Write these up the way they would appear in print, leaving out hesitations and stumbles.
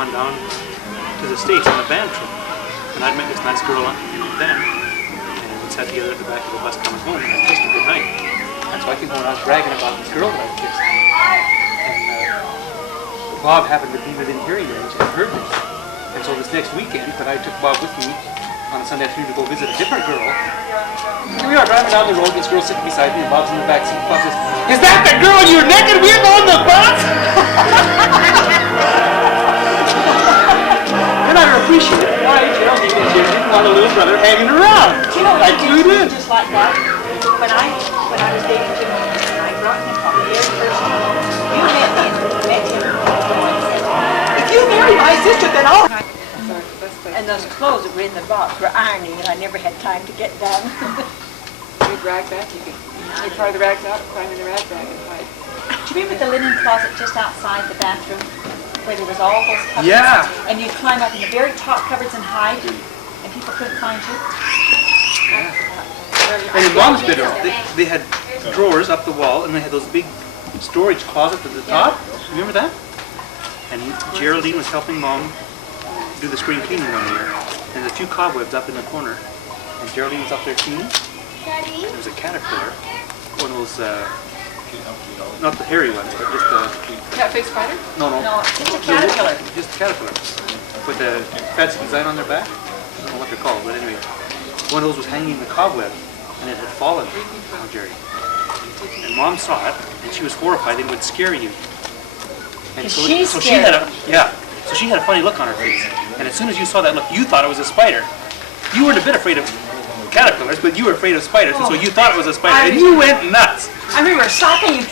gone down to the States on a band trip. And I'd met this nice girl in the band, and we sat together at the back of the bus coming home, and I kissed her goodnight. And so I came home and I was bragging about this girl that I kissed. And Bob happened to be within hearing range and heard this. And so this next weekend, when I took Bob with me on a Sunday afternoon to go visit a different girl, here we are driving down the road, this girl sitting beside me, and Bob's in the back seat. Bob says, "Is that the girl you're naked with on the bus?" And I appreciated why Geraldine and Jim didn't want a little brother hanging around. Do you know what you did? Just like that. When I was dating Jim, I brought him from the very first time. You met him. If you marry my sister, then I'll. And those clothes that were in the box were ironing, and I never had time to get done. You'd rag back. You could take part of the rags out, climb in the rag bag, and hide. Do you remember the linen closet just outside the bathroom, where there was all those cupboards? Yeah. And you'd climb up in the very top cupboards and hide, and people couldn't find you. Yeah. And in Mom's bedroom, they had drawers up the wall, and they had those big storage closets at the top. Remember that? And Geraldine was helping Mom do the spring cleaning one year. And there's a few cobwebs up in the corner. And Geraldine was up there cleaning. Daddy? There was a caterpillar. One of those, not the hairy ones, but just a... Cat-faced spider? No. No, just a caterpillar. Just a caterpillar. With a fancy design on their back. I don't know what they're called, but anyway. One of those was hanging in the cobweb, and it had fallen on Jerry. And Mom saw it, and she was horrified. It would scare you. And so she had a So she had a funny look on her face. And as soon as you saw that look, you thought it was a spider. You weren't a bit afraid of caterpillars, but you were afraid of spiders, and so you thought it was a spider, and you went nuts. I remember stopping and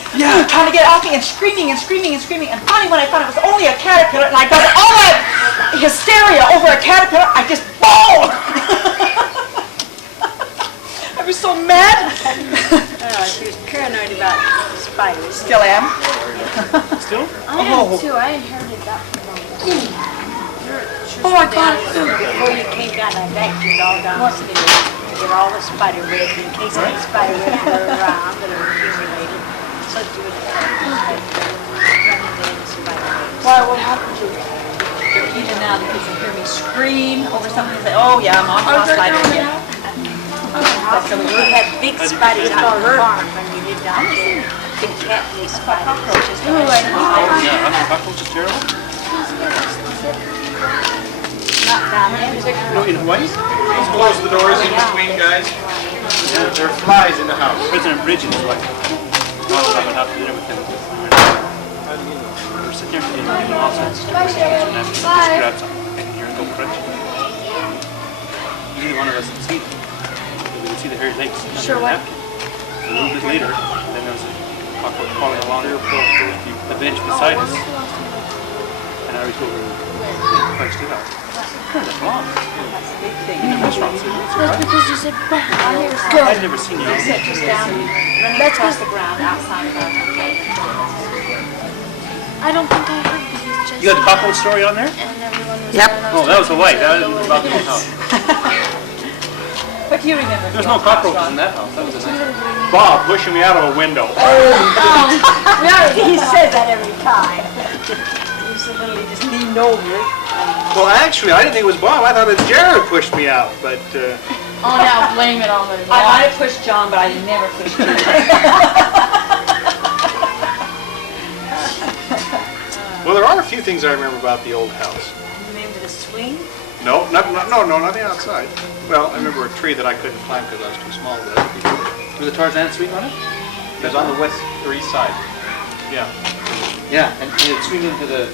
trying to get off me and screaming and screaming and screaming. And finally, when I found it was only a caterpillar, and I got all that hysteria over a caterpillar, I just bawled. I was so mad. She was paranoid about spiders. Still am. Still? I am too. I inherited that from Mom. Oh my God. Before you came down, I vacuumed all downstairs to get all the spider webs in case any spider webs were around that are accumulated. So you would Why? What happened to you? Even now, the kids can hear me scream over something and say, "Oh yeah, Mom saw spiders again." So we had big spiders on the farm when we lived down there. Big cat-faced spiders. Cockroaches. Yeah, cockroaches terrible. Not down there. No, in Hawaii? Please close the doors in between, guys. There are flies in the house. President Bridges was like, Mom coming out to dinner with him. We're sitting there for dinner, and all of a sudden, and I just grabbed something. I can hear it go crunch. Neither one of us could see them. We could see the hairy legs. Sure, what? A little bit later, then there was a cockroach crawling along the bench beside us. And I already told her, crunched it out. That's wrong. That's a big thing. In the restaurant, so That's because you said, I'd never seen you. Just down, running across the ground outside of our I don't think I heard because just. You got the cockroach story on there? And everyone was Yep. Oh, that was Hawaii. That was about the house. What do you remember? There was no cockroaches in that house. That was a nice. Bob pushing me out of a window. He says that every time. You suddenly just leaned over. Well, actually, I didn't think it was Bob. I thought that Jared pushed me out, but Oh, now blame it on the I might have pushed John, but I never pushed you. well, there are a few things I remember about the old house. You remember the swing? No, nothing outside. Well, I remember a tree that I couldn't climb because I was too small to be. Was the Tarzan swing on it? It was on the west or east side. Yeah. Yeah, and it swing into the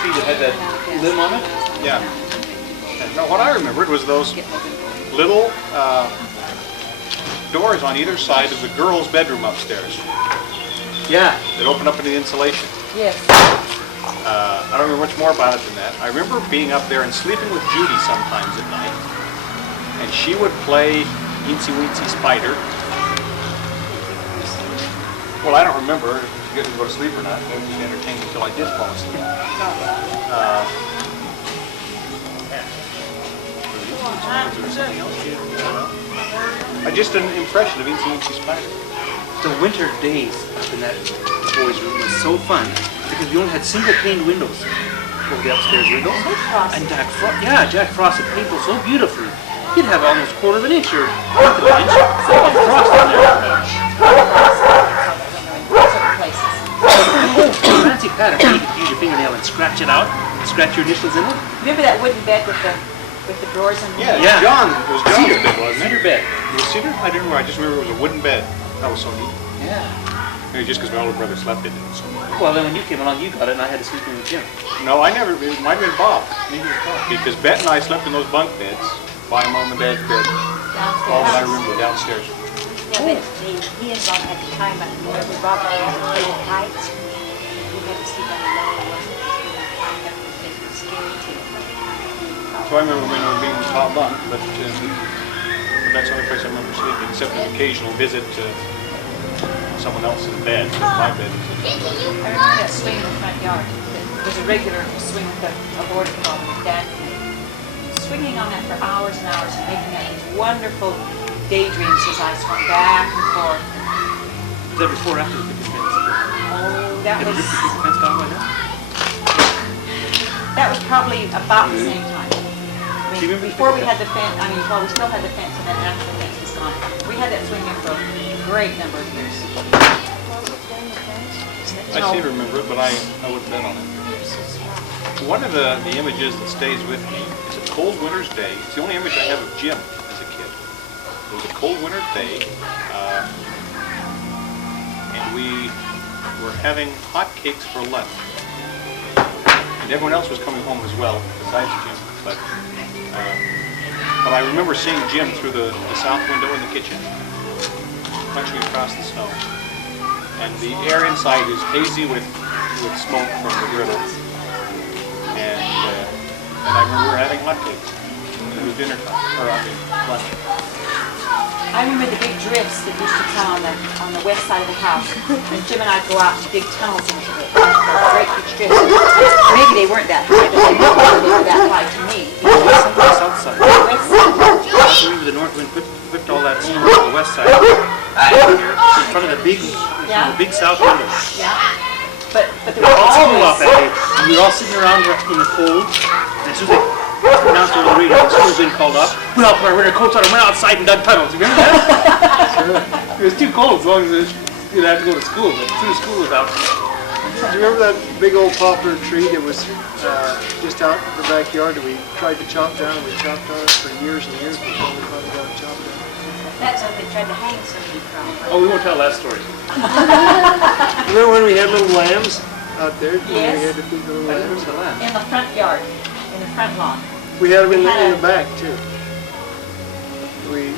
tree that had that limb on it? Yeah. And no, what I remembered was those little doors on either side of the girls' bedroom upstairs. Yeah. That opened up into the insulation. Yes. I don't remember much more about it than that. I remember being up there and sleeping with Judy sometimes at night. And she would play Eensy Weensy Spider. Well, I don't remember if you get to go to sleep or not. It was entertaining until I did fall asleep. I just had an impression of Eensy Weensy Spider. The winter days up in that boys' room was so fun because we only had single-paned windows. over the upstairs window. Frosty. And Jack Frost had painted so beautifully. He'd have almost a quarter of an inch or half of an inch of frost on there. Fancy pattern. You could use your fingernail and scratch it out, scratch your initials in it. Remember that wooden bed with the drawers in Yeah, Yeah. it was John's Cedar. bed, wasn't it? Cedar bed. It was cedar? I didn't remember. I just remember it was a wooden bed. That was so neat. Yeah. Maybe just because my older brother slept in it. So. Well, then when you came along, you got it, and I had to sleep in with Jim. No, I never. It might have been Bob. Maybe it was Bob. Because Bet and I slept in those bunk beds by Mom and Dad's bed. All that I remember downstairs. Yeah, but he and Bob had to climb up. Remember, Bob had little heights. We had to sleep on the lower one. Climbed up and it was scary too. So I remember when we were being top bunk, but that's the only place I remember sleeping, except an occasional visit to someone else's bed. My bed was I remember that swing in the front yard. It was a regular swing with a board called Dad. Swinging on that for hours and hours and making out these wonderful daydreams as I swung back and forth. Was that before or after the picket fence? Oh, that Had the was picket fence down by then? probably about the same time. I Do you mean, remember before we the- had the fence, I mean, well, we still had the fence and then after the fence was gone. We had that swing in for a great number of years. I seem to remember it, but I wouldn't bet on it. One of the images that stays with me is a cold winter's day. It's the only image I have of Jim as a kid. It was a cold winter's day, and we were having hot cakes for lunch. And everyone else was coming home as well, besides Jim. But I remember seeing Jim through the south window in the kitchen, punching across the snow. And the air inside is hazy with smoke from the griddle. And I remember we were having hot cakes. And it was dinner time, or I mean, lunch. I remember the big drifts that used to come on the west side of the house. And Jim and I'd go out and dig tunnels into it. Great big drifts. Maybe they weren't that high, but they looked like they were that high to me. The south side. West side. I remember the north wind whipped all that snow to the west side. In front of the big south window. Yeah. But there were School off always... that day. And we were all sitting around in the cold. And as soon as they announced over the radio, the school's been called off, we all put our winter coats on and went outside and dug tunnels. You remember that? It was too cold as long as you'd have to go to school. But as soon as school was out, Do you remember that big old poplar tree that was just out in the backyard that we tried to chop down? We chopped on it for years and years before we finally got it chopped down. That's what they tried to hang somebody from. oh, we won't tell that story. Remember when we had little lambs out there? When Yes. we had to feed the little I remember lambs? the land. In the front yard, in the front lawn. We had them We had in a- the back too.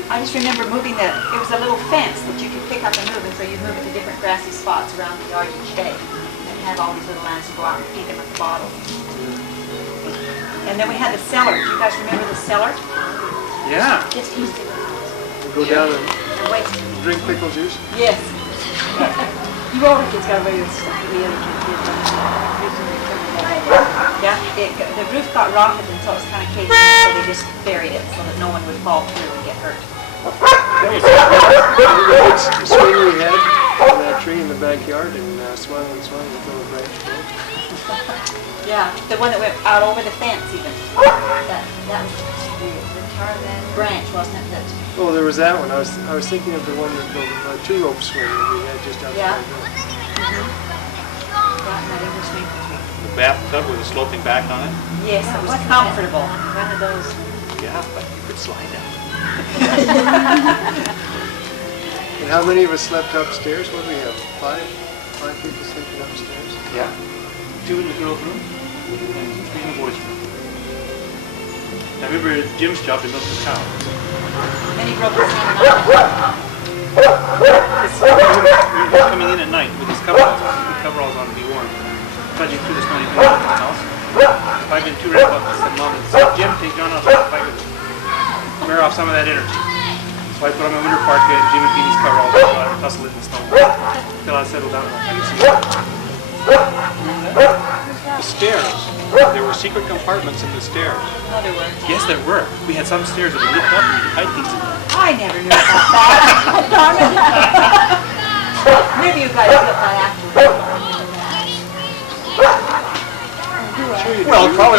I just remember moving it was a little fence that you could pick up and move, and so you move it to different grassy spots around the yard each day. And have all these little lambs and go out and feed them at the bottle. And then we had the cellar. Do you guys remember the cellar? Yeah. Just east of We go down and the west. drink pickle juice. Yes. You older kids got away with stuff that the other kids did. Yeah, the roof got rotted and so it was kind of caving in, so they just buried it so that no one would fall through and get hurt. The big swing we had on that tree in the backyard and swung with little branch. Yeah, the one that went out over the fence even. That was the caravan. Branch, wasn't it? That, Oh, there was that one. I was thinking of the one that the tree rope swing that we had just outside. Yeah. the door. that and that English maple tree. The bathtub with a sloping back on it. Yes, it was Wasn't comfortable. that one of those. Yeah, but you could slide down. And how many of us slept upstairs? What do we have? Five people sleeping upstairs. Yeah. 2 in the girls' room and 3 in the boys' room. I remember Jim's job to milk the cow. Many brothers and sisters. He was coming in at night with his coveralls on to be warm, trudging through the snowy window of the house. If I'd been too wrapped up, I said, Mom, Jim, take John outside to fight with him. Wear off some of that energy. So I put on my winter parka and Jim and Beanie's coveralls and go out and tussle in the snow until I settled down. I could see it. The stairs. There were secret compartments in the stairs. No, there were. Yes, there were. We had some stairs that would lift up and you could hide things in them. I never knew about that. Darn it. Maybe you guys built that afterwards. Sure you do. Well, probably